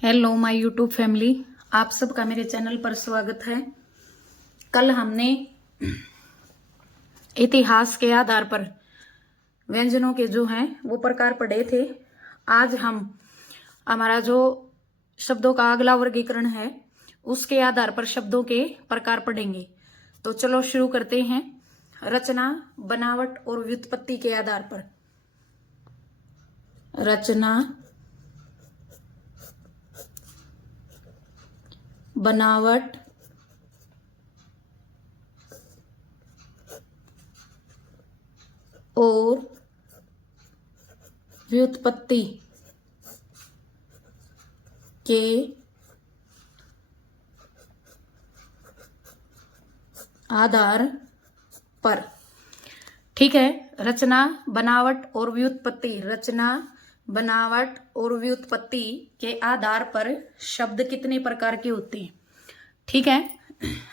Hello my YouTube family, आप सबका मेरे चैनल पर स्वागत है। कल हमने इतिहास के आधार पर व्यंजनों के जो हैं वो प्रकार पढ़े थे। आज हम हमारा जो शब्दों का अगला वर्गीकरण है उसके आधार पर शब्दों के प्रकार पढ़ेंगे। तो चलो शुरू करते हैं। रचना, बनावट और व्युत्पत्ति के आधार पर। रचना, बनावट और व्युत्पत्ति के आधार पर। ठीक है, रचना, बनावट और व्युत्पत्ति। रचना, बनावट और व्युत्पत्ति के आधार पर शब्द कितने प्रकार के होते हैं? ठीक है,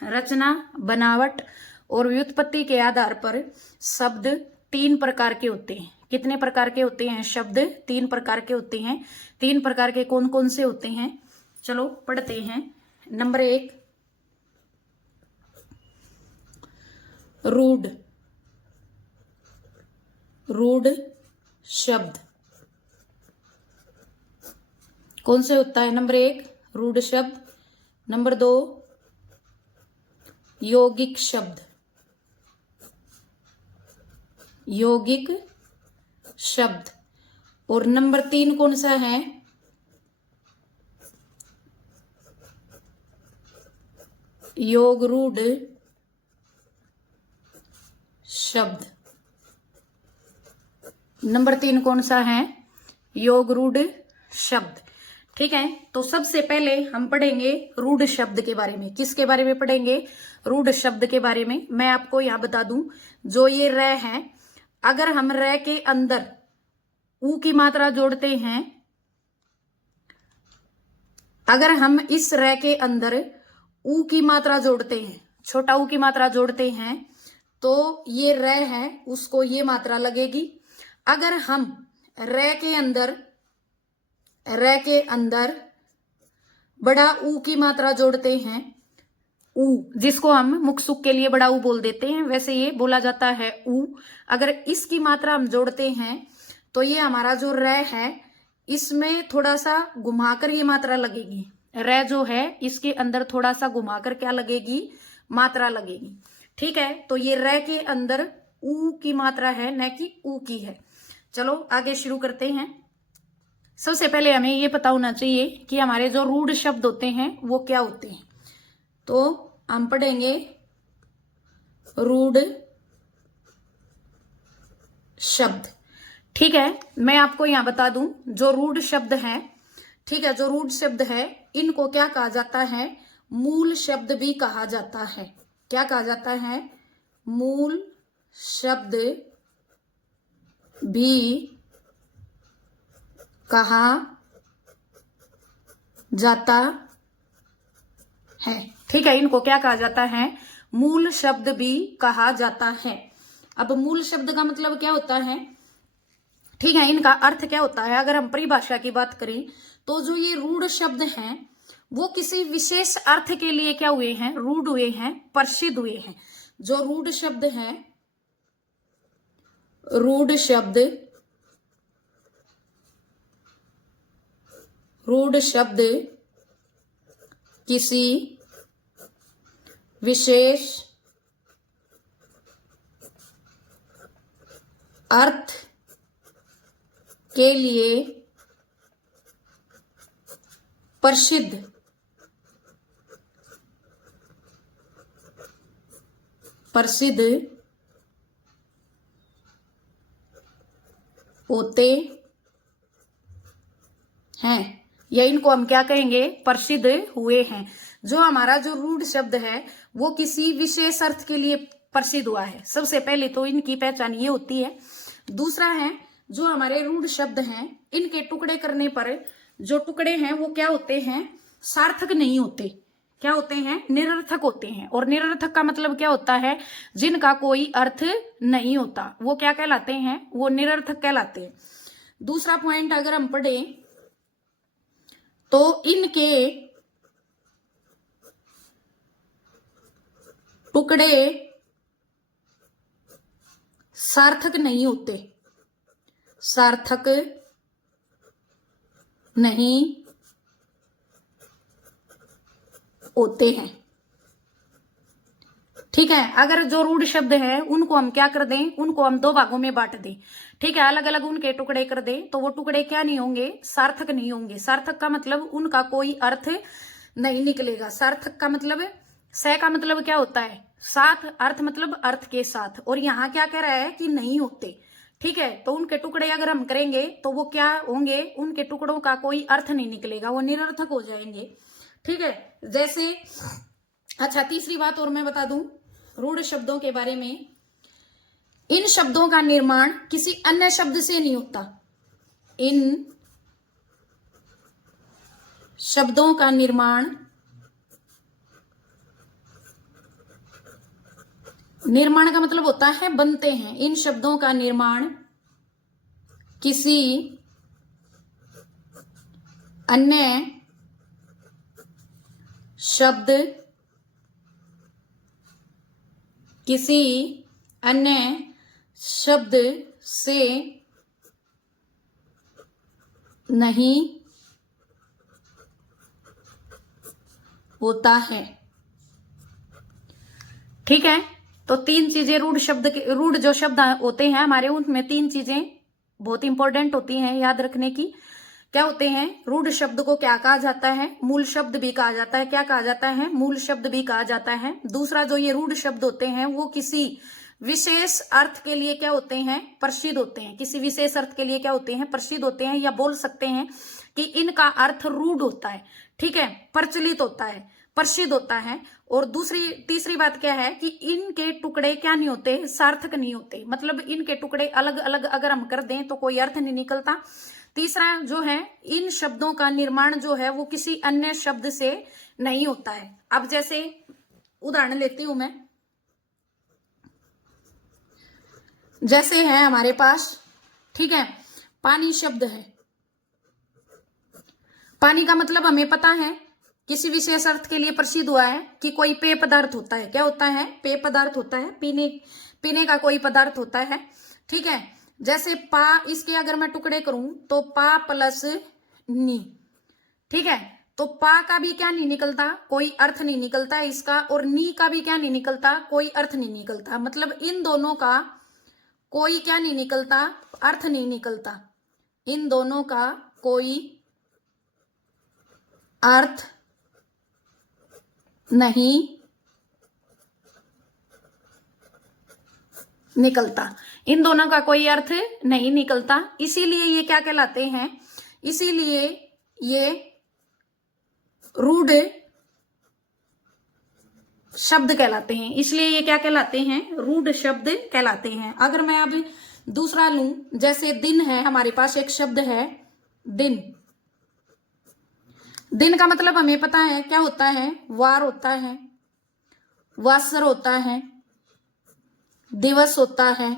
रचना, बनावट और व्युत्पत्ति के आधार पर शब्द 3 प्रकार के होते हैं। कितने प्रकार के होते हैं? शब्द 3 प्रकार के होते हैं। 3 प्रकार के कौन कौन से होते हैं? चलो पढ़ते हैं। नंबर 1, रूढ़। रूढ़ शब्द कौन से होता है? नंबर 1, रूढ़ शब्द। नंबर 2, यौगिक शब्द। यौगिक शब्द। और नंबर 3 कौन सा है? योगरूढ़ शब्द। नंबर 3 कौन सा है? योगरूढ़ शब्द। ठीक है, तो सबसे पहले हम पढ़ेंगे रूढ़ शब्द के बारे में। किसके बारे में पढ़ेंगे? रूढ़ शब्द के बारे में। मैं आपको यहां बता दूं, जो ये र है, अगर हम र के अंदर ऊ की मात्रा जोड़ते हैं, अगर हम इस र के अंदर ऊ की मात्रा जोड़ते हैं, छोटा ऊ की मात्रा जोड़ते हैं, तो ये र है उसको ये मात्रा लगेगी। अगर हम र के अंदर बड़ा ऊ की मात्रा जोड़ते हैं, ऊ जिसको हम मुख सुख के लिए बड़ा ऊ बोल देते हैं, वैसे ये बोला जाता है ऊ। अगर इसकी मात्रा हम जोड़ते हैं तो ये हमारा जो र है इसमें थोड़ा सा घुमाकर ये मात्रा लगेगी। र जो है इसके अंदर थोड़ा सा घुमाकर क्या लगेगी? मात्रा लगेगी। ठीक है, तो ये र के अंदर ऊ की मात्रा है, न कि ऊ की है। चलो आगे शुरू करते हैं। सबसे पहले हमें ये पता होना चाहिए कि हमारे जो रूढ़ शब्द होते हैं वो क्या होते हैं। तो हम पढ़ेंगे रूढ़ शब्द। ठीक है, मैं आपको यहां बता दूं, जो रूढ़ शब्द है, ठीक है, जो रूढ़ शब्द है इनको क्या कहा जाता है? मूल शब्द भी कहा जाता है। क्या कहा जाता है? मूल शब्द भी कहा जाता है। ठीक है, इनको क्या कहा जाता है? मूल शब्द भी कहा जाता है। अब मूल शब्द का मतलब क्या होता है? ठीक है, इनका अर्थ क्या होता है? अगर हम परिभाषा की बात करें तो जो ये रूढ़ शब्द हैं वो किसी विशेष अर्थ के लिए क्या हुए हैं? रूढ़ हुए हैं, प्रसिद्ध हुए हैं। जो रूढ़ शब्द है, रूढ़ शब्द, रूढ़ शब्द किसी विशेष अर्थ के लिए प्रसिद्ध होते हैं, या इनको हम क्या कहेंगे? प्रसिद्ध हुए हैं। जो हमारा जो रूढ़ शब्द है वो किसी विशेष अर्थ के लिए प्रसिद्ध हुआ है। सबसे पहले तो इनकी पहचान ये होती है। दूसरा है, जो हमारे रूढ़ शब्द हैं इनके टुकड़े करने पर जो टुकड़े हैं वो क्या होते हैं? सार्थक नहीं होते। क्या होते हैं? निरर्थक होते हैं। और निरर्थक का मतलब क्या होता है? जिनका कोई अर्थ नहीं होता, वो क्या कहलाते हैं? वो निरर्थक कहलाते हैं। दूसरा पॉइंट अगर हम पढ़ें तो इनके टुकड़े सार्थक नहीं होते, सार्थक नहीं होते हैं। ठीक है, अगर जो रूढ़ शब्द है उनको हम क्या कर दें, उनको हम दो भागों में बांट दें, ठीक है, अलग अलग उनके टुकड़े कर दें, तो वो टुकड़े क्या नहीं होंगे, सार्थक नहीं होंगे। सार्थक का मतलब उनका कोई अर्थ नहीं निकलेगा। सार्थक का मतलब, स का मतलब क्या होता है, साथ, अर्थ मतलब अर्थ के साथ, और यहाँ क्या कह रहा है कि नहीं होते। ठीक है, तो उनके टुकड़े अगर हम करेंगे तो वो क्या होंगे, उनके टुकड़ों का कोई अर्थ नहीं निकलेगा, वो निरर्थक हो जाएंगे। ठीक है, जैसे, अच्छा तीसरी बात और मैं बता दूं रूढ़ शब्दों के बारे में, इन शब्दों का निर्माण किसी अन्य शब्द से नहीं होता। इन शब्दों का निर्माण, निर्माण का मतलब होता है बनते हैं, इन शब्दों का निर्माण किसी अन्य शब्द, किसी अन्य शब्द से नहीं होता है। ठीक है, तो तीन चीजें रूढ़ शब्द के, रूढ़ जो शब्द होते हैं हमारे, उनमें तीन चीजें बहुत इंपॉर्टेंट होती हैं याद रखने की। क्या होते हैं, रूढ़ शब्द को क्या कहा जाता है, मूल शब्द भी कहा जाता है। क्या कहा जाता है, मूल शब्द भी कहा जाता है। दूसरा, जो ये रूढ़ शब्द होते हैं वो किसी विशेष अर्थ के लिए क्या होते हैं, प्रसिद्ध होते हैं। किसी विशेष अर्थ के लिए क्या होते हैं, प्रसिद्ध होते हैं, या बोल सकते हैं कि इनका अर्थ रूढ़ होता है। ठीक है, प्रचलित होता है, प्रसिद्ध होता है। और दूसरी, तीसरी बात क्या है कि इनके टुकड़े क्या नहीं होते, सार्थक नहीं होते, मतलब इनके टुकड़े अलग अलग अगर हम कर दें तो कोई अर्थ नहीं निकलता। तीसरा जो है, इन शब्दों का निर्माण जो है वो किसी अन्य शब्द से नहीं होता है। अब जैसे उदाहरण लेती हूं मैं, जैसे है हमारे पास, ठीक है, पानी शब्द है। पानी का मतलब हमें पता है, किसी विशेष अर्थ के लिए प्रसिद्ध हुआ है कि कोई पेय पदार्थ होता है। क्या होता है, पेय पदार्थ होता है, पीने का कोई पदार्थ होता है। ठीक है, जैसे पा, इसके अगर मैं टुकड़े करूं तो पा प्लस नी, ठीक है, तो पा का भी क्या नहीं निकलता, कोई अर्थ नहीं निकलता है इसका, और नी का भी क्या नहीं निकलता, कोई अर्थ नहीं निकलता। मतलब इन दोनों का कोई क्या नहीं निकलता, अर्थ नहीं निकलता। इन दोनों का कोई अर्थ नहीं निकलता, इन दोनों का कोई अर्थ नहीं निकलता। इसीलिए ये क्या कहलाते हैं, इसीलिए ये रूढ़ शब्द कहलाते हैं। इसलिए ये क्या कहलाते हैं, रूढ़ शब्द कहलाते हैं। अगर मैं अब दूसरा लूं, जैसे दिन है हमारे पास, एक शब्द है दिन। दिन का मतलब हमें पता है क्या होता है, वार होता है, वासर होता है, दिवस होता है।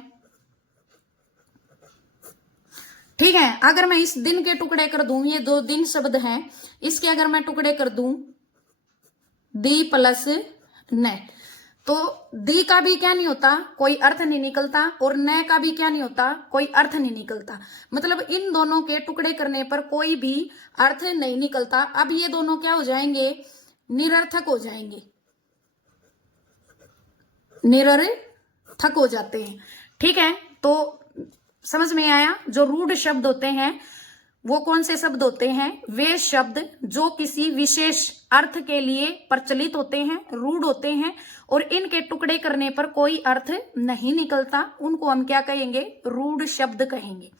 ठीक है, अगर मैं इस दिन के टुकड़े कर दूं, ये दो दिन शब्द हैं, इसके अगर मैं टुकड़े कर दूं दी प्लस न, तो दी का भी क्या नहीं होता, कोई अर्थ नहीं निकलता, और न का भी क्या नहीं होता, कोई अर्थ नहीं निकलता। मतलब इन दोनों के टुकड़े करने पर कोई भी अर्थ नहीं निकलता। अब ये दोनों क्या हो जाएंगे, निरर्थक हो जाएंगे, निरर्थक हो जाते हैं। ठीक है, तो समझ में आया, जो रूढ़ शब्द होते हैं वो कौन से शब्द होते हैं, वे शब्द जो किसी विशेष अर्थ के लिए प्रचलित होते हैं, रूढ़ होते हैं, और इनके टुकड़े करने पर कोई अर्थ नहीं निकलता, उनको हम क्या कहेंगे, रूढ़ शब्द कहेंगे।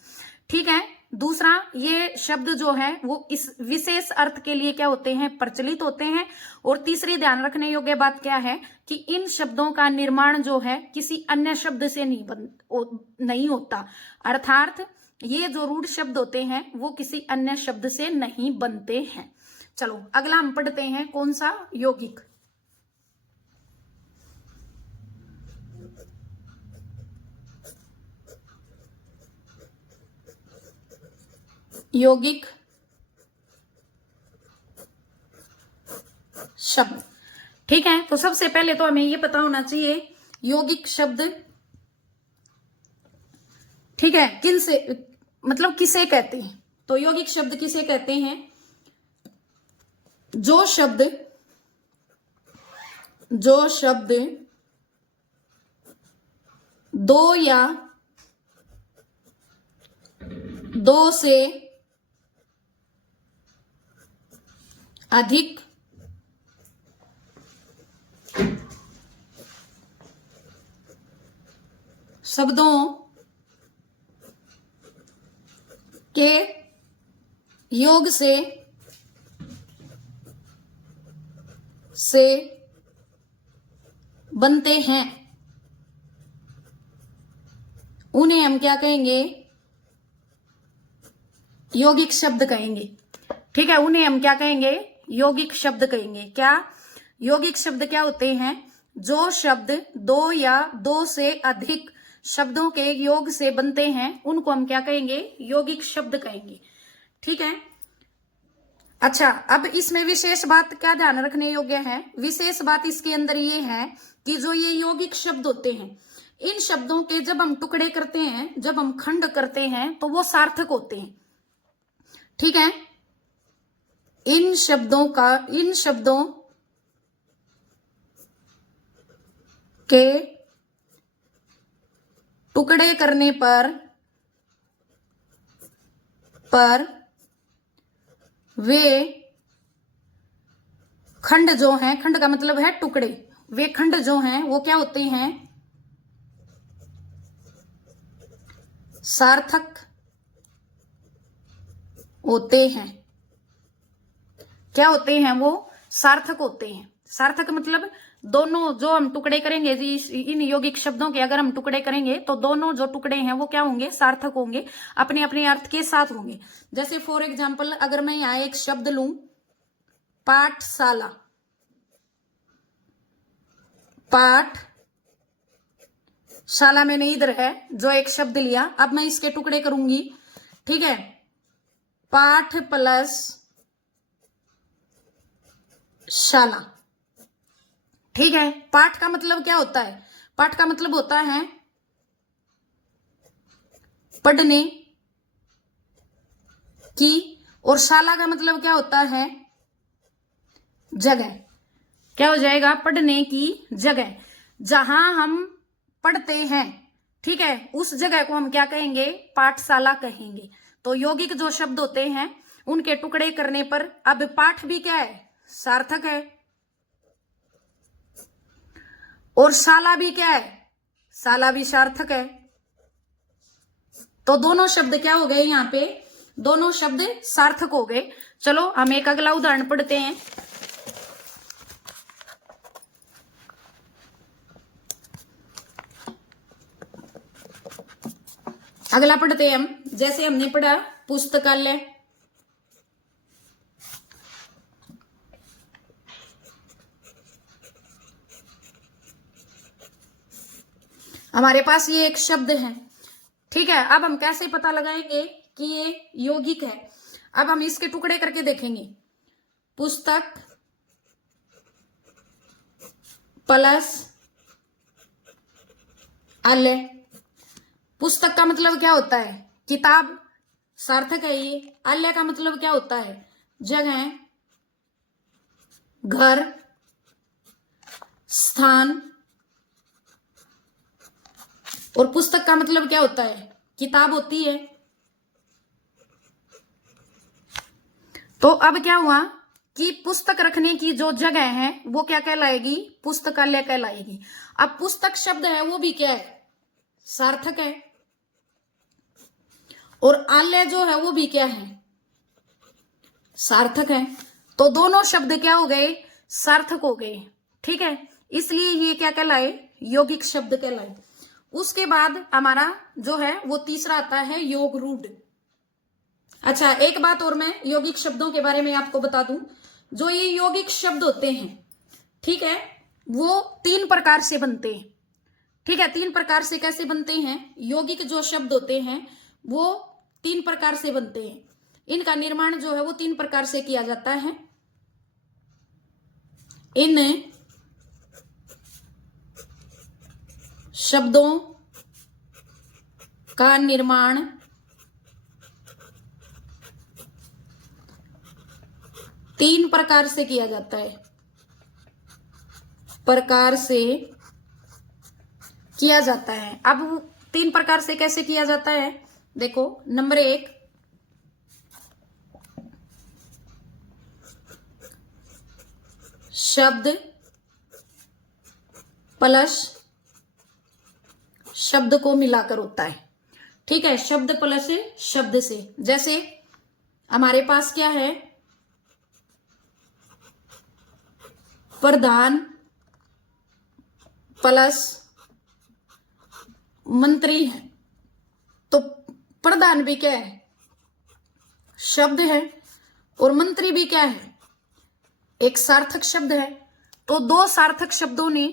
ठीक है, दूसरा, ये शब्द जो है वो इस विशेष अर्थ के लिए क्या होते हैं, प्रचलित होते हैं। और तीसरी ध्यान रखने योग्य बात क्या है कि इन शब्दों का निर्माण जो है किसी अन्य शब्द से नहीं होता, अर्थात ये जो रूढ़ शब्द होते हैं वो किसी अन्य शब्द से नहीं बनते हैं। चलो अगला हम पढ़ते हैं, कौन सा, यौगिक। यौगिक शब्द। ठीक है, तो सबसे पहले तो हमें ये पता होना चाहिए यौगिक शब्द, ठीक है, किन से मतलब किसे कहते हैं। तो यौगिक शब्द किसे कहते हैं? जो शब्द दो या दो से अधिक शब्दों के योग से बनते हैं, उन्हें हम क्या कहेंगे? यौगिक शब्द कहेंगे। ठीक है, उन्हें हम क्या कहेंगे? यौगिक शब्द कहेंगे। क्या? यौगिक शब्द क्या होते हैं? जो शब्द दो या दो से अधिक शब्दों के योग से बनते हैं, उनको हम क्या कहेंगे? यौगिक शब्द कहेंगे। ठीक है, अच्छा, अब इसमें विशेष बात क्या ध्यान रखने योग्य है? विशेष बात इसके अंदर ये है कि जो ये यौगिक शब्द होते हैं, इन शब्दों के जब हम टुकड़े करते हैं, जब हम खंड करते हैं, तो वो सार्थक होते हैं। ठीक है, इन शब्दों के टुकड़े करने पर वे खंड जो हैं, खंड का मतलब है टुकड़े, वे खंड जो हैं वो क्या होते हैं? सार्थक होते हैं। क्या होते हैं वो? सार्थक होते हैं। सार्थक मतलब दोनों जो हम टुकड़े करेंगे जी, इन यौगिक शब्दों के अगर हम टुकड़े करेंगे तो दोनों जो टुकड़े हैं वो क्या होंगे? सार्थक होंगे, अपने अपने अर्थ के साथ होंगे। जैसे फॉर एग्जाम्पल, अगर मैं यहां एक शब्द लूं, पाठशाला, पाठशाला मैंने इधर है जो एक शब्द लिया, अब मैं इसके टुकड़े करूंगी। ठीक है, पाठ प्लस शाला। ठीक है, पाठ का मतलब क्या होता है? पाठ का मतलब होता है पढ़ने की, और शाला का मतलब क्या होता है? जगह। क्या हो जाएगा? पढ़ने की जगह, जहां हम पढ़ते हैं। ठीक है, उस जगह को हम क्या कहेंगे? पाठशाला कहेंगे। तो यौगिक जो शब्द होते हैं उनके टुकड़े करने पर, अब पाठ भी क्या है? सार्थक है, और शाला भी क्या है? शाला भी सार्थक है। तो दोनों शब्द क्या हो गए? यहां पे दोनों शब्द सार्थक हो गए। चलो हम एक अगला उदाहरण पढ़ते हैं। अगला पढ़ते हैं हम, जैसे हमने पढ़ा पुस्तकालय। हमारे पास ये एक शब्द है। ठीक है, अब हम कैसे पता लगाएंगे कि ये यौगिक है? अब हम इसके टुकड़े करके देखेंगे। पुस्तक प्लस आलय। पुस्तक का मतलब क्या होता है? किताब, सार्थक है ये। आलय का मतलब क्या होता है? जगह, घर, स्थान। और पुस्तक का मतलब क्या होता है? किताब होती है। तो अब क्या हुआ कि पुस्तक रखने की जो जगह है वो क्या कहलाएगी? पुस्तकालय कहलाएगी। अब पुस्तक शब्द है वो भी क्या है? सार्थक है, और आलय जो है वो भी क्या है? सार्थक है। तो दोनों शब्द क्या हो गए? सार्थक हो गए। ठीक है, इसलिए ये क्या कहलाए? यौगिक शब्द कहलाए। उसके बाद हमारा जो है वो तीसरा आता है योग रूढ़। अच्छा, एक बात और मैं यौगिक शब्दों के बारे में आपको बता दूं। जो ये यौगिक शब्द होते हैं, ठीक है, वो 3 प्रकार से बनते हैं। ठीक है, 3 प्रकार से कैसे बनते हैं? यौगिक जो शब्द होते हैं वो 3 प्रकार से बनते हैं। इनका निर्माण जो है वो 3 प्रकार से किया जाता है। इन शब्दों का निर्माण तीन प्रकार से किया जाता है। प्रकार से किया जाता है। अब तीन प्रकार से कैसे किया जाता है, देखो। नंबर 1, शब्द प्लस शब्द को मिलाकर होता है। ठीक है, शब्द प्लस शब्द से। जैसे हमारे पास क्या है, प्रधान प्लस मंत्री है, तो प्रधान भी क्या है, शब्द है, और मंत्री भी क्या है, एक सार्थक शब्द है। तो दो सार्थक शब्दों ने,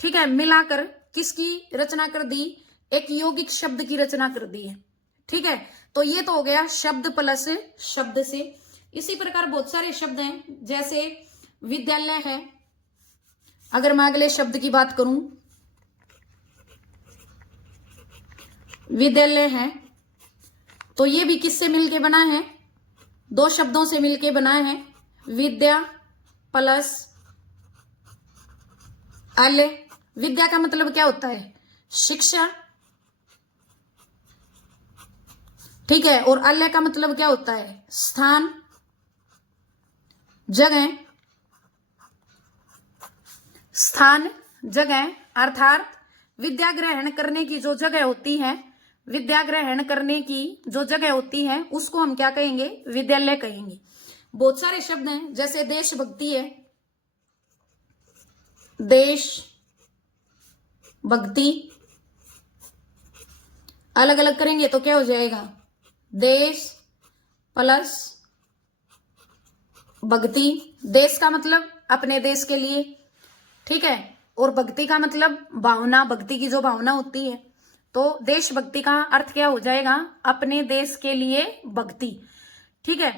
ठीक है, मिलाकर किसकी रचना कर दी, एक यौगिक शब्द की रचना कर दी है। ठीक है, तो ये तो हो गया शब्द प्लस शब्द से। इसी प्रकार बहुत सारे शब्द हैं, जैसे विद्यालय है। अगर मैं अगले शब्द की बात करूं, विद्यालय है, तो ये भी किससे मिलके बना है, दो शब्दों से मिलके बना है। विद्या प्लस अल्य। विद्या का मतलब क्या होता है, शिक्षा। ठीक है, और अल्य का मतलब क्या होता है, स्थान, जगह। स्थान, जगह, अर्थात विद्या ग्रहण करने की जो जगह होती है, विद्या ग्रहण करने की जो जगह होती है, उसको हम क्या कहेंगे, विद्यालय कहेंगे। बहुत सारे शब्द हैं, जैसे देशभक्ति है, देश भक्ति। अलग अलग करेंगे तो क्या हो जाएगा, देश प्लस भक्ति। देश का मतलब अपने देश के लिए, ठीक है, और भक्ति का मतलब भावना, भक्ति की जो भावना होती है। तो देशभक्ति का अर्थ क्या हो जाएगा, अपने देश के लिए भक्ति। ठीक है,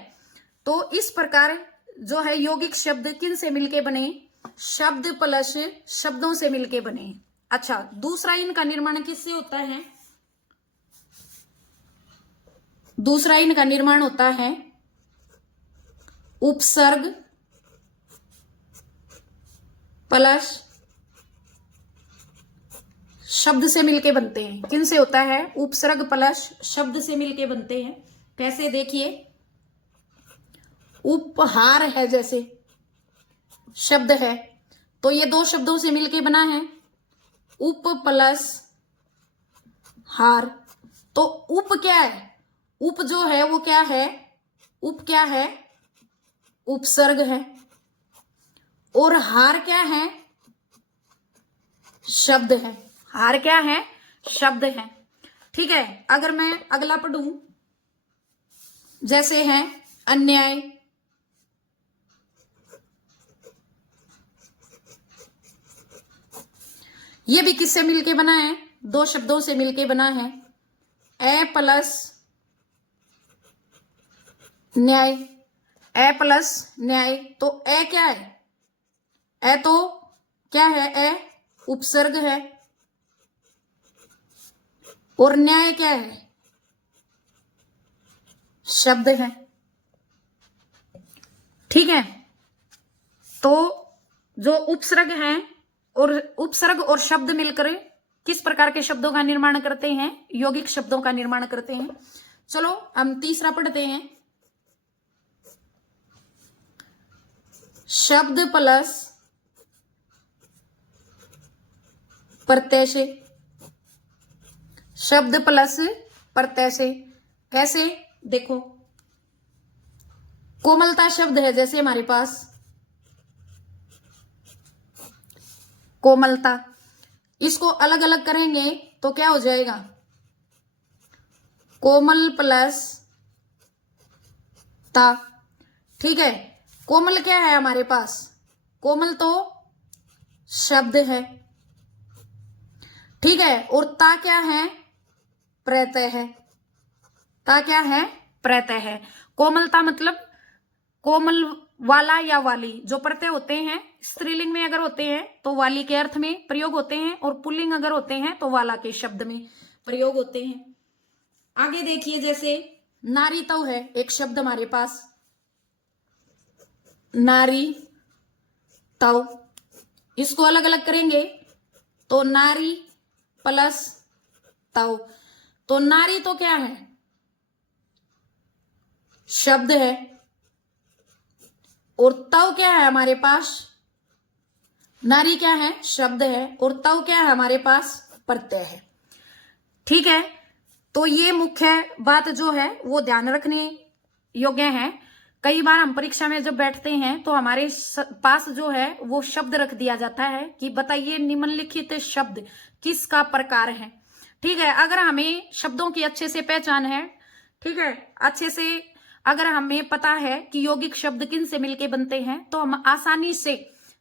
तो इस प्रकार जो है यौगिक शब्द किन से मिलके बने, शब्द प्लस शब्दों से मिलके बने। अच्छा, दूसरा इनका निर्माण किससे होता है, दूसरा इनका निर्माण होता है उपसर्ग प्लस शब्द से मिलके बनते हैं। किन से होता है, उपसर्ग प्लस शब्द से मिलके बनते हैं। कैसे, देखिए, उपहार है, जैसे शब्द है, तो ये दो शब्दों से मिलके बना है, उप प्लस हार। तो उप क्या है, उप जो है वो क्या है, उप क्या है, उपसर्ग है, और हार क्या है, शब्द है। हार क्या है, शब्द है। ठीक है, अगर मैं अगला पढ़ूं, जैसे है अन्याय। ये भी किससे मिलके बना है, दो शब्दों से मिलके बना है, ए प्लस न्याय। ए प्लस न्याय, तो ए क्या है, ए तो क्या है, ए उपसर्ग है, और न्याय क्या है, शब्द है। ठीक है, तो जो उपसर्ग है और उपसर्ग और शब्द मिलकर किस प्रकार के शब्दों का निर्माण करते हैं, यौगिक शब्दों का निर्माण करते हैं। चलो हम तीसरा पढ़ते हैं, शब्द प्लस प्रत्यय से। शब्द प्लस प्रत्यय से कैसे, देखो, कोमलता शब्द है, जैसे हमारे पास कोमलता, इसको अलग अलग करेंगे तो क्या हो जाएगा, कोमल प्लस ता। ठीक है, कोमल क्या है हमारे पास, कोमल तो शब्द है, ठीक है, और ता क्या है, प्रत्यय है। ता क्या है, प्रत्यय है। कोमलता मतलब कोमल वाला या वाली जो प्रत्यय होते हैं स्त्रीलिंग में अगर होते हैं तो वाली के अर्थ में प्रयोग होते हैं, और पुल्लिंग अगर होते हैं तो वाला के शब्द में प्रयोग होते हैं। आगे देखिए, जैसे नारी तव है एक शब्द हमारे पास, नारी तव, इसको अलग अलग करेंगे तो नारी प्लस तव। तो नारी तो क्या है, शब्द है, और तव क्या है हमारे पास, नारी क्या है, शब्द है, और तव क्या है हमारे पास, प्रत्यय है। ठीक है, तो ये मुख्य बात जो है वो ध्यान रखने योग्य है। कई बार हम परीक्षा में जब बैठते हैं तो हमारे पास जो है वो शब्द रख दिया जाता है कि बताइए निम्नलिखित शब्द किसका प्रकार है। ठीक है, अगर हमें शब्दों की अच्छे से पहचान है, ठीक है, अच्छे से अगर हमें पता है कि यौगिक शब्द किन से मिलके बनते हैं, तो हम आसानी से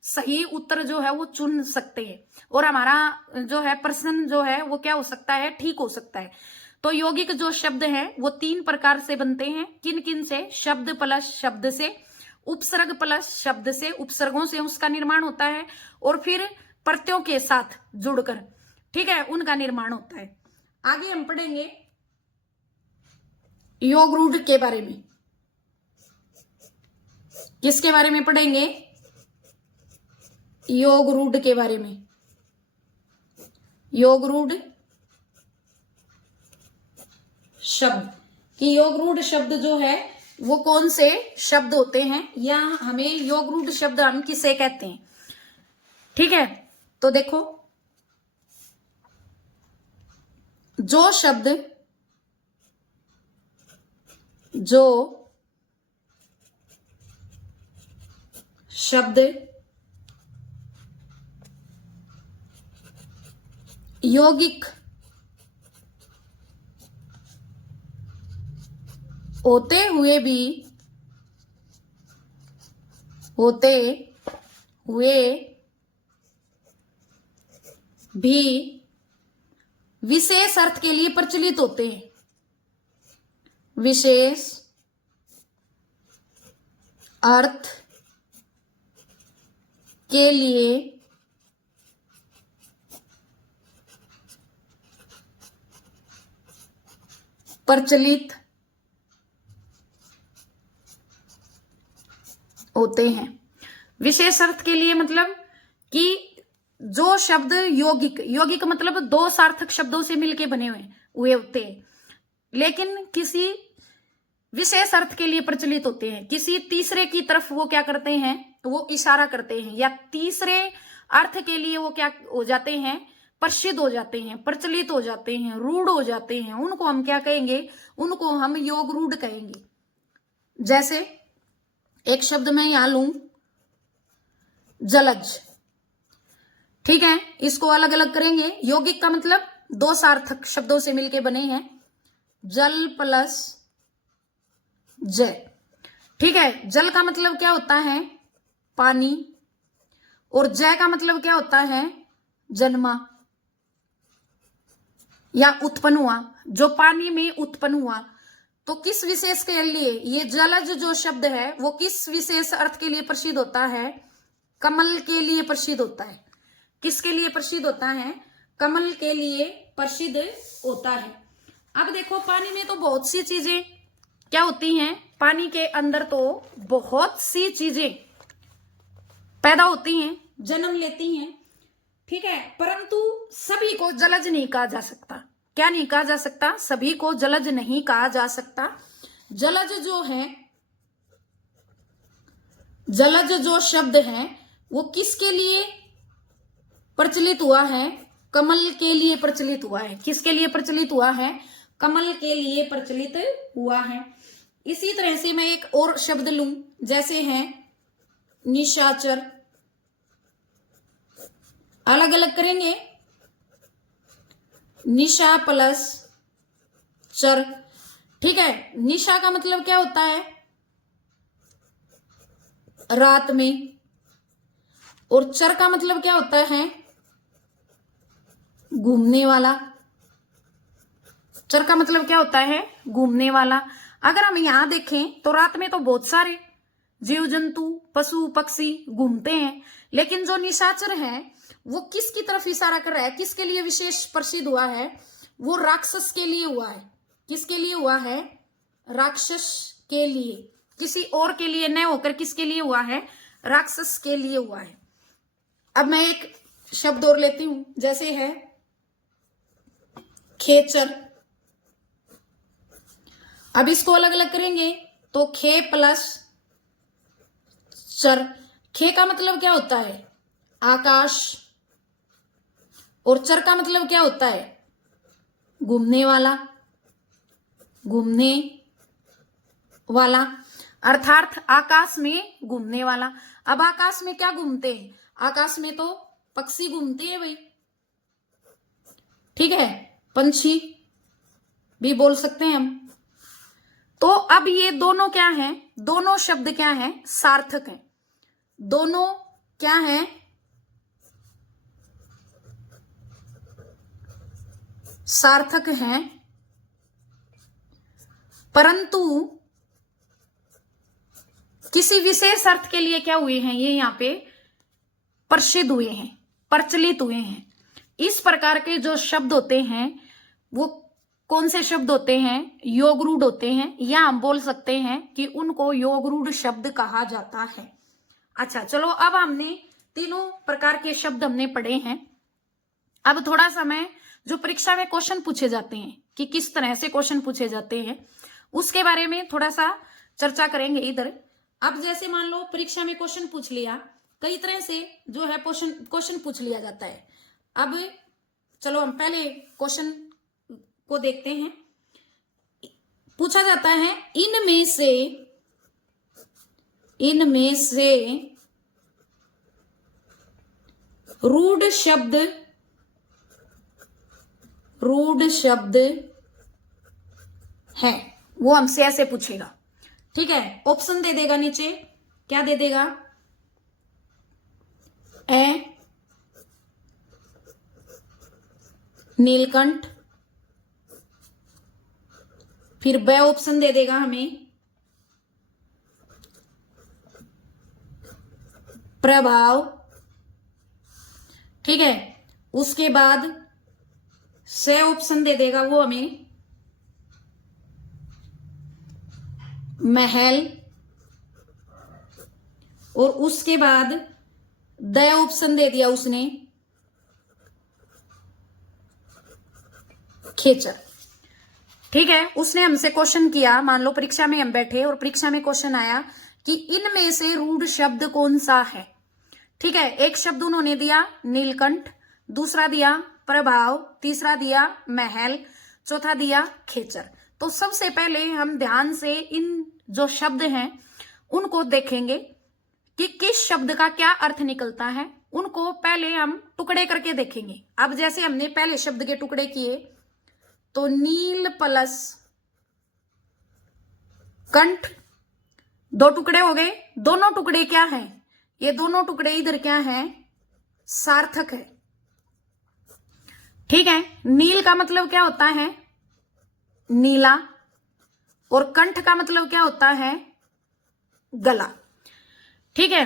सही उत्तर जो है वो चुन सकते हैं, और हमारा जो है प्रश्न जो है वो क्या हो सकता है, ठीक हो सकता है। तो यौगिक जो शब्द हैं वो 3 प्रकार से बनते हैं। किन किन से, शब्द प्लस शब्द से, उपसर्ग प्लस शब्द से, उपसर्गों से उसका निर्माण होता है, और फिर प्रत्ययों के साथ जुड़कर, ठीक है, उनका निर्माण होता है। आगे हम पढ़ेंगे योग रूढ़ के बारे में। किसके बारे में पढ़ेंगे, योग रूढ़ के बारे में। योग रूढ़ शब्द कि योग रूढ़ शब्द जो है वो कौन से शब्द होते हैं, या हमें योग रूढ़ शब्द हम किसे कहते हैं। ठीक है, तो देखो, जो शब्द यौगिक होते हुए भी विशेष अर्थ के लिए प्रचलित होते हैं, विशेष अर्थ के लिए प्रचलित होते हैं। विशेष अर्थ के लिए मतलब कि जो शब्द यौगिक मतलब 2 सार्थक शब्दों से मिलके बने हुए होते हैं, लेकिन किसी विशेष अर्थ के लिए प्रचलित होते हैं, किसी तीसरे की तरफ वो क्या करते हैं, वो इशारा करते हैं, या तीसरे अर्थ के लिए वो क्या हो जाते हैं, प्रसिद्ध हो जाते हैं, प्रचलित हो जाते हैं, रूढ़ हो जाते हैं। उनको हम क्या कहेंगे, उनको हम योग रूढ़ कहेंगे। जैसे एक शब्द मैं यहां लूं, जलज, ठीक है, इसको अलग अलग करेंगे। यौगिक का मतलब 2 सार्थक शब्दों से मिलके बने हैं, जल प्लस जय। ठीक है, जल का मतलब क्या होता है, पानी, और जय का मतलब क्या होता है, जन्मा या उत्पन्न हुआ, जो पानी में उत्पन्न हुआ। तो किस विशेष के लिए ये जलज जो शब्द है वो किस विशेष अर्थ के लिए प्रसिद्ध होता है, कमल के लिए प्रसिद्ध होता है। किसके लिए प्रसिद्ध होता है, कमल के लिए प्रसिद्ध होता है। अब देखो, पानी में तो बहुत सी चीजें क्या होती हैं, पानी के अंदर तो बहुत सी चीजें पैदा होती हैं, जन्म लेती हैं, ठीक है, परंतु सभी को जलज नहीं कहा जा सकता। क्या नहीं कहा जा सकता, सभी को जलज नहीं कहा जा सकता। जलज जो शब्द है वो किसके लिए प्रचलित हुआ है, कमल के लिए प्रचलित हुआ है। किसके लिए प्रचलित हुआ है, कमल के लिए प्रचलित हुआ है। इसी तरह से मैं एक और शब्द लूं, जैसे है निशाचर, अलग अलग करेंगे, निशा प्लस चर। ठीक है, निशा का मतलब क्या होता है, रात में, और चर का मतलब क्या होता है, घूमने वाला। चर का मतलब क्या होता है, घूमने वाला। अगर हम यहां देखें तो रात में तो बहुत सारे जीव जंतु, पशु पक्षी घूमते हैं। लेकिन जो निशाचर है वो किसकी तरफ इशारा कर रहा है, किसके लिए विशेष प्रसिद्ध हुआ है, वो राक्षस के लिए हुआ है। किसके लिए हुआ है, राक्षस के लिए, किसी और के लिए न होकर किसके लिए हुआ है, राक्षस के लिए हुआ है। अब मैं एक शब्द और लेती हूं, जैसे है खेचर। अब इसको अलग अलग करेंगे तो खे प्लस चर। खे का मतलब क्या होता है, आकाश, और चर का मतलब क्या होता है, घूमने वाला, घूमने वाला, अर्थात आकाश में घूमने वाला। अब आकाश में क्या घूमते हैं, आकाश में तो पक्षी घूमते हैं भाई, ठीक है, पंछी भी बोल सकते हैं हम। तो अब ये दोनों क्या हैं, दोनों शब्द क्या हैं, सार्थक हैं। दोनों क्या हैं, सार्थक हैं, परंतु किसी विशेष अर्थ के लिए क्या हुए हैं, ये यहां पे प्रसिद्ध हुए हैं, प्रचलित हुए हैं। इस प्रकार के जो शब्द होते हैं वो कौन से शब्द होते हैं, योगरूढ़ होते हैं, या हम बोल सकते हैं कि उनको योगरूढ़ शब्द कहा जाता है। अच्छा चलो, अब हमने तीनों प्रकार के शब्द हमने पढ़े हैं। अब थोड़ा सा मैं जो परीक्षा में क्वेश्चन पूछे जाते हैं कि किस तरह से क्वेश्चन पूछे जाते हैं उसके बारे में थोड़ा सा चर्चा करेंगे इधर। अब जैसे मान लो परीक्षा में क्वेश्चन पूछ लिया, कई तरह से जो है क्वेश्चन पूछ लिया जाता है। अब चलो हम पहले क्वेश्चन को देखते हैं। पूछा जाता है इनमें से रूढ़ शब्द है, वो हमसे ऐसे पूछेगा, ठीक है। ऑप्शन दे देगा नीचे, क्या दे देगा, ए नीलकंठ, फिर ब ऑप्शन दे देगा हमें प्रभाव, ठीक है। उसके बाद से ऑप्शन दे देगा वो हमें महल, और उसके बाद द ऑप्शन दे दिया उसने खेचर, ठीक है। उसने हमसे क्वेश्चन किया, मान लो परीक्षा में हम बैठे और परीक्षा में क्वेश्चन आया कि इनमें से रूढ़ शब्द कौन सा है, ठीक है। एक शब्द उन्होंने दिया नीलकंठ, दूसरा दिया प्रभाव, तीसरा दिया महल, चौथा दिया खेचर। तो सबसे पहले हम ध्यान से इन जो शब्द हैं उनको देखेंगे कि किस शब्द का क्या अर्थ निकलता है। उनको पहले हम टुकड़े करके देखेंगे। अब जैसे हमने पहले शब्द के टुकड़े किए तो नील प्लस कंठ, दो टुकड़े हो गए। दोनों टुकड़े क्या हैं, ये दोनों टुकड़े इधर क्या हैं, सार्थक है, ठीक है। नील का मतलब क्या होता है, नीला, और कंठ का मतलब क्या होता है, गला, ठीक है।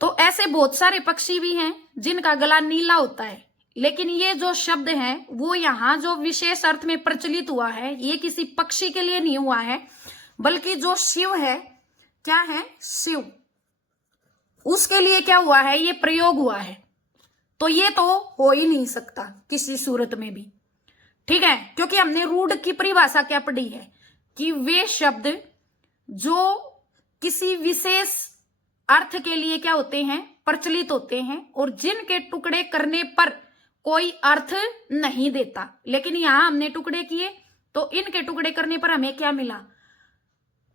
तो ऐसे बहुत सारे पक्षी भी हैं जिनका गला नीला होता है, लेकिन ये जो शब्द है वो यहां जो विशेष अर्थ में प्रचलित हुआ है ये किसी पक्षी के लिए नहीं हुआ है, बल्कि जो शिव है, क्या है, शिव, उसके लिए क्या हुआ है, ये प्रयोग हुआ है। तो ये तो हो ही नहीं सकता किसी सूरत में भी, ठीक है। क्योंकि हमने रूढ़ की परिभाषा क्या पढ़ी है कि वे शब्द जो किसी विशेष अर्थ के लिए क्या होते हैं, प्रचलित होते हैं, और जिनके टुकड़े करने पर कोई अर्थ नहीं देता। लेकिन यहां हमने टुकड़े किए तो इनके टुकड़े करने पर हमें क्या मिला,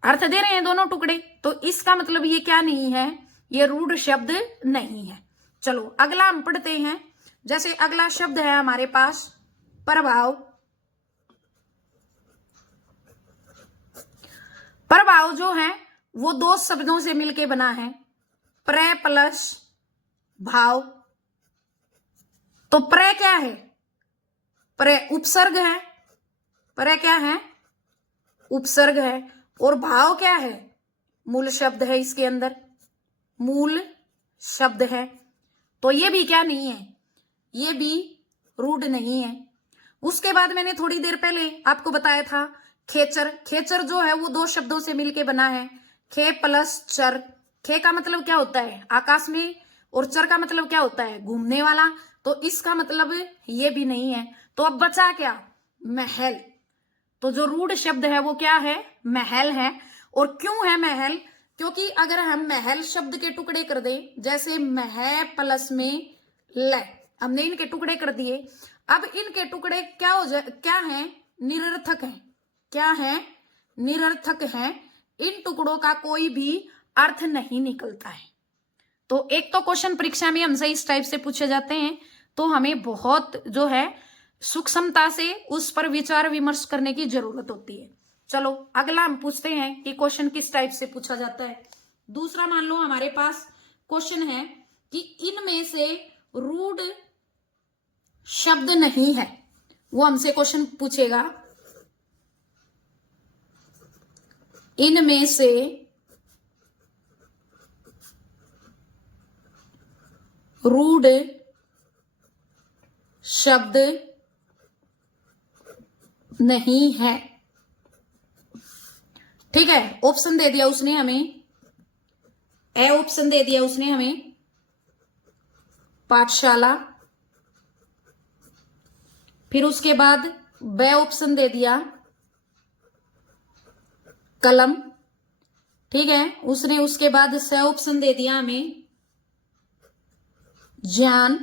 अर्थ दे रहे हैं दोनों टुकड़े। तो इसका मतलब ये क्या नहीं है, ये रूढ़ शब्द नहीं है। चलो अगला हम पढ़ते हैं। जैसे अगला शब्द है हमारे पास प्रभाव। प्रभाव जो है वो दो शब्दों से मिलके बना है, प्र प्लस भाव। तो प्र क्या है, प्र उपसर्ग है, प्र क्या है, उपसर्ग है, और भाव क्या है, मूल शब्द है इसके अंदर, मूल शब्द है, तो ये भी क्या नहीं है, ये भी रूढ़ नहीं है। उसके बाद मैंने थोड़ी देर पहले आपको बताया था खेचर। खेचर जो है वो दो शब्दों से मिलके बना है, खे प्लस चर। खे का मतलब क्या होता है, आकाश में, और चर का मतलब क्या होता है, घूमने वाला। तो इसका मतलब ये भी नहीं है। तो अब बचा क्या, महल। तो जो रूढ़ शब्द है वो क्या है, महल है। और क्यों है महल, क्योंकि अगर हम महल शब्द के टुकड़े कर दें, जैसे मह प्लस में ल, हमने इनके टुकड़े कर दिए। अब इनके टुकड़े क्या हो जाए, क्या है, निरर्थक है। क्या है, निरर्थक है। इन टुकड़ों का कोई भी अर्थ नहीं निकलता है। तो एक तो क्वेश्चन परीक्षा में हमसे इस टाइप से पूछे जाते हैं, तो हमें बहुत जो है सूक्ष्मता से उस पर विचार विमर्श करने की जरूरत होती है। चलो अगला हम पूछते हैं कि क्वेश्चन किस टाइप से पूछा जाता है। दूसरा मान लो हमारे पास क्वेश्चन है कि इनमें से रूढ़ शब्द नहीं है, वो हमसे क्वेश्चन पूछेगा, इनमें से रूढ़ शब्द नहीं है। ठीक है, ऑप्शन दे दिया उसने हमें, ए ऑप्शन दे दिया उसने हमें पाठशाला, फिर उसके बाद बे ऑप्शन दे दिया कलम। ठीक है, उसने उसके बाद से ऑप्शन दे दिया हमें ज्ञान।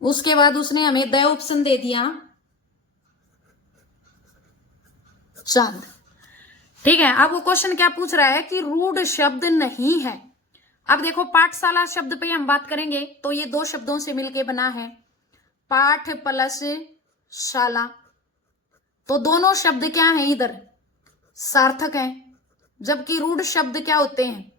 उसके बाद उसने हमें द ऑप्शन दे दिया चांद। ठीक है, अब वो क्वेश्चन क्या पूछ रहा है कि रूढ़ शब्द नहीं है। अब देखो पाठशाला शब्द पे हम बात करेंगे तो ये दो शब्दों से मिलके बना है, पाठ प्लस शाला। तो दोनों शब्द क्या हैं, इधर सार्थक हैं, जबकि रूढ़ शब्द क्या होते हैं,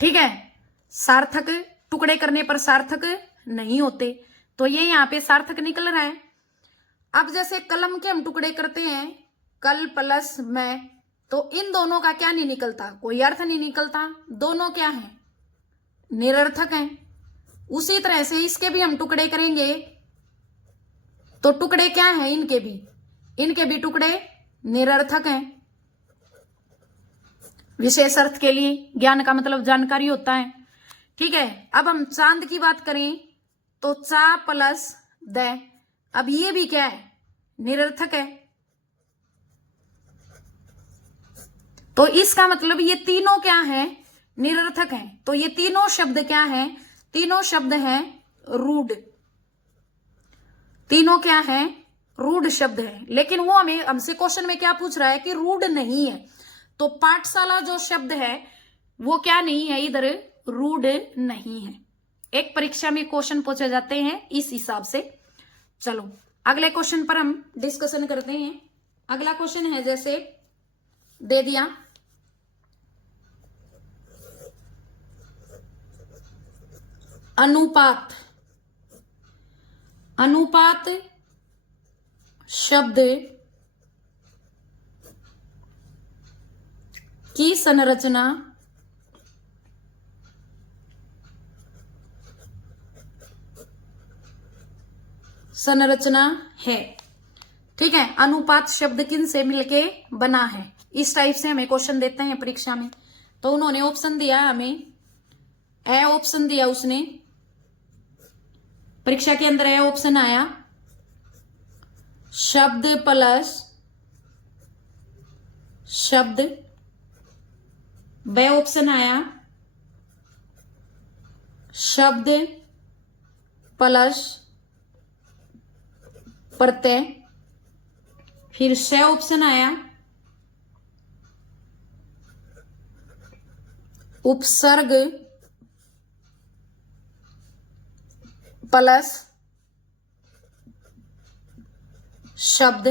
ठीक है, सार्थक, टुकड़े करने पर सार्थक नहीं होते। तो ये यहां पे सार्थक निकल रहा है। अब जैसे कलम के हम टुकड़े करते हैं, कल प्लस मैं, तो इन दोनों का क्या नहीं निकलता, कोई अर्थ नहीं निकलता, दोनों क्या हैं, निरर्थक हैं। उसी तरह से इसके भी हम टुकड़े करेंगे तो टुकड़े क्या हैं, इनके भी टुकड़े निरर्थक हैं। विशेष अर्थ के लिए ज्ञान का मतलब जानकारी होता है। ठीक है, अब हम चांद की बात करें तो चा प्लस द, अब ये भी क्या है, निरर्थक है। तो इसका मतलब ये तीनों क्या है, निरर्थक हैं। तो ये तीनों शब्द क्या हैं, तीनों शब्द हैं रूढ़, तीनों क्या हैं, रूढ़ शब्द है। लेकिन वो हमसे क्वेश्चन में क्या पूछ रहा है कि रूढ़ नहीं है। तो पाठशाला जो शब्द है वो क्या नहीं है, इधर रूढ़ नहीं है। एक परीक्षा में क्वेश्चन पूछे जाते हैं इस हिसाब से। चलो अगले क्वेश्चन पर हम डिस्कशन करते हैं। अगला क्वेश्चन है, जैसे दे दिया अनुपात। अनुपात शब्द की संरचना है। ठीक है, अनुपात शब्द किन से मिलके बना है, इस टाइप से हमें क्वेश्चन देते हैं परीक्षा में। तो उन्होंने ऑप्शन दिया हमें, ए ऑप्शन दिया उसने, परीक्षा के अंदर ए ऑप्शन आया शब्द प्लस शब्द, बे ऑप्शन आया शब्द प्लस प्रत्यय, फिर से ऑप्शन आया उपसर्ग प्लस शब्द,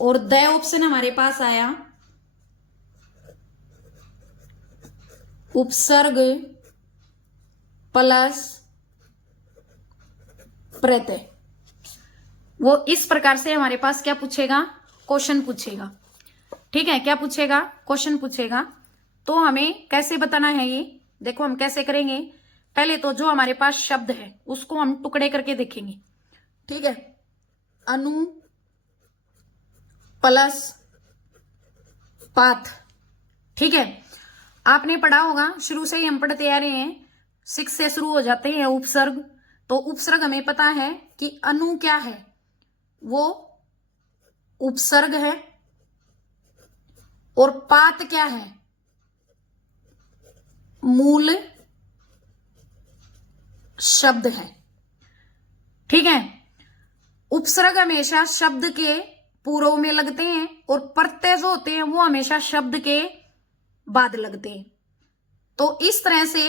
और द ऑप्शन हमारे पास आया उपसर्ग प्लस प्रत्यय। वो इस प्रकार से हमारे पास क्या पूछेगा, क्वेश्चन पूछेगा। ठीक है, क्या पूछेगा, क्वेश्चन पूछेगा, तो हमें कैसे बताना है ये, देखो हम कैसे करेंगे। पहले तो जो हमारे पास शब्द है उसको हम टुकड़े करके देखेंगे। ठीक है, अनु प्लस पाथ। ठीक है, आपने पढ़ा होगा, शुरू से ही हम पढ़ते आ रहे हैं, 6 से शुरू हो जाते हैं उपसर्ग। तो उपसर्ग हमें पता है कि अनु क्या है, वो उपसर्ग है, और पात क्या है, मूल शब्द है। ठीक है, उपसर्ग हमेशा शब्द के पूर्व में लगते हैं और प्रत्यय जो होते हैं वो हमेशा शब्द के बाद लगते हैं। तो इस तरह से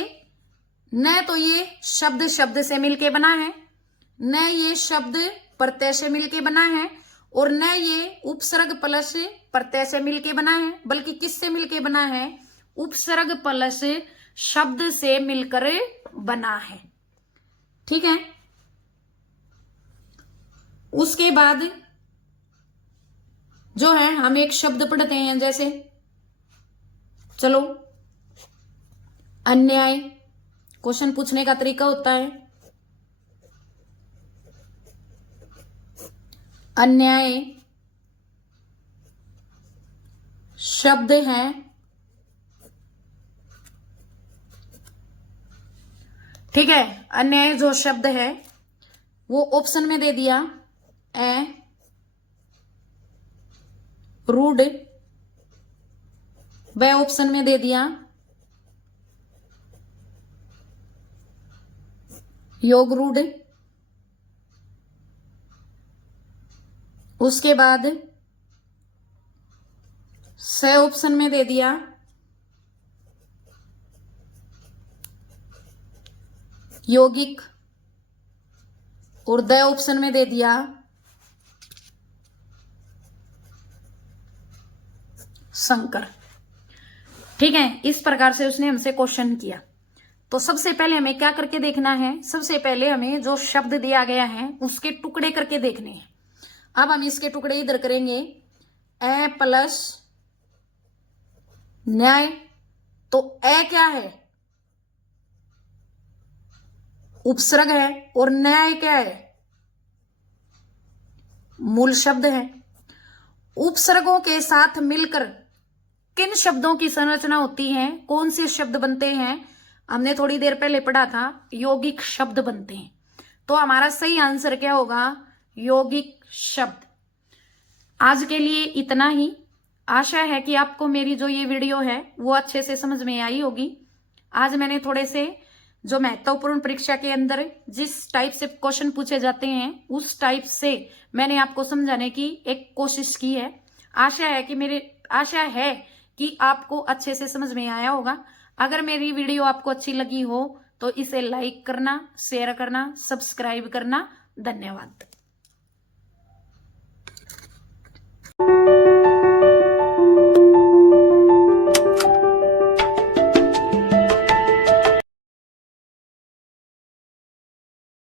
न तो ये शब्द शब्द से मिलके बना है, न ये शब्द प्रत्यय से मिलके बना है, और न ये उपसर्ग प्लस प्रत्यय से मिलके बना है, बल्कि किससे मिलके बना है, उपसर्ग प्लस शब्द से मिलकर बना है। ठीक है, उसके बाद जो है हम एक शब्द पढ़ते हैं, जैसे चलो अन्याय। क्वेश्चन पूछने का तरीका होता है अन्याय शब्द है, ठीक है, अन्याय जो शब्द है वो ऑप्शन में दे दिया ए रूड, वह ऑप्शन में दे दिया योग रूड, उसके बाद से ऑप्शन में दे दिया यौगिक, और द ऑप्शन में दे दिया संकर। ठीक है, इस प्रकार से उसने हमसे क्वेश्चन किया। तो सबसे पहले हमें क्या करके देखना है, सबसे पहले हमें जो शब्द दिया गया है उसके टुकड़े करके देखने हैं। अब हम इसके टुकड़े इधर करेंगे, ए प्लस न्याय। तो ए क्या है, उपसर्ग है, और न्याय क्या है, मूल शब्द है। उपसर्गों के साथ मिलकर किन शब्दों की संरचना होती है, कौन से शब्द बनते हैं, हमने थोड़ी देर पहले पढ़ा था, यौगिक शब्द बनते हैं। तो हमारा सही आंसर क्या होगा, यौगिक शब्द। आज के लिए इतना ही। आशा है कि आपको मेरी जो ये वीडियो है वो अच्छे से समझ में आई होगी। आज मैंने थोड़े से जो महत्वपूर्ण परीक्षा के अंदर जिस टाइप से क्वेश्चन पूछे जाते हैं उस टाइप से मैंने आपको समझाने की एक कोशिश की है। आशा है कि आपको अच्छे से समझ में आया होगा। अगर मेरी वीडियो आपको अच्छी लगी हो तो इसे लाइक करना, शेयर करना, सब्सक्राइब करना। धन्यवाद।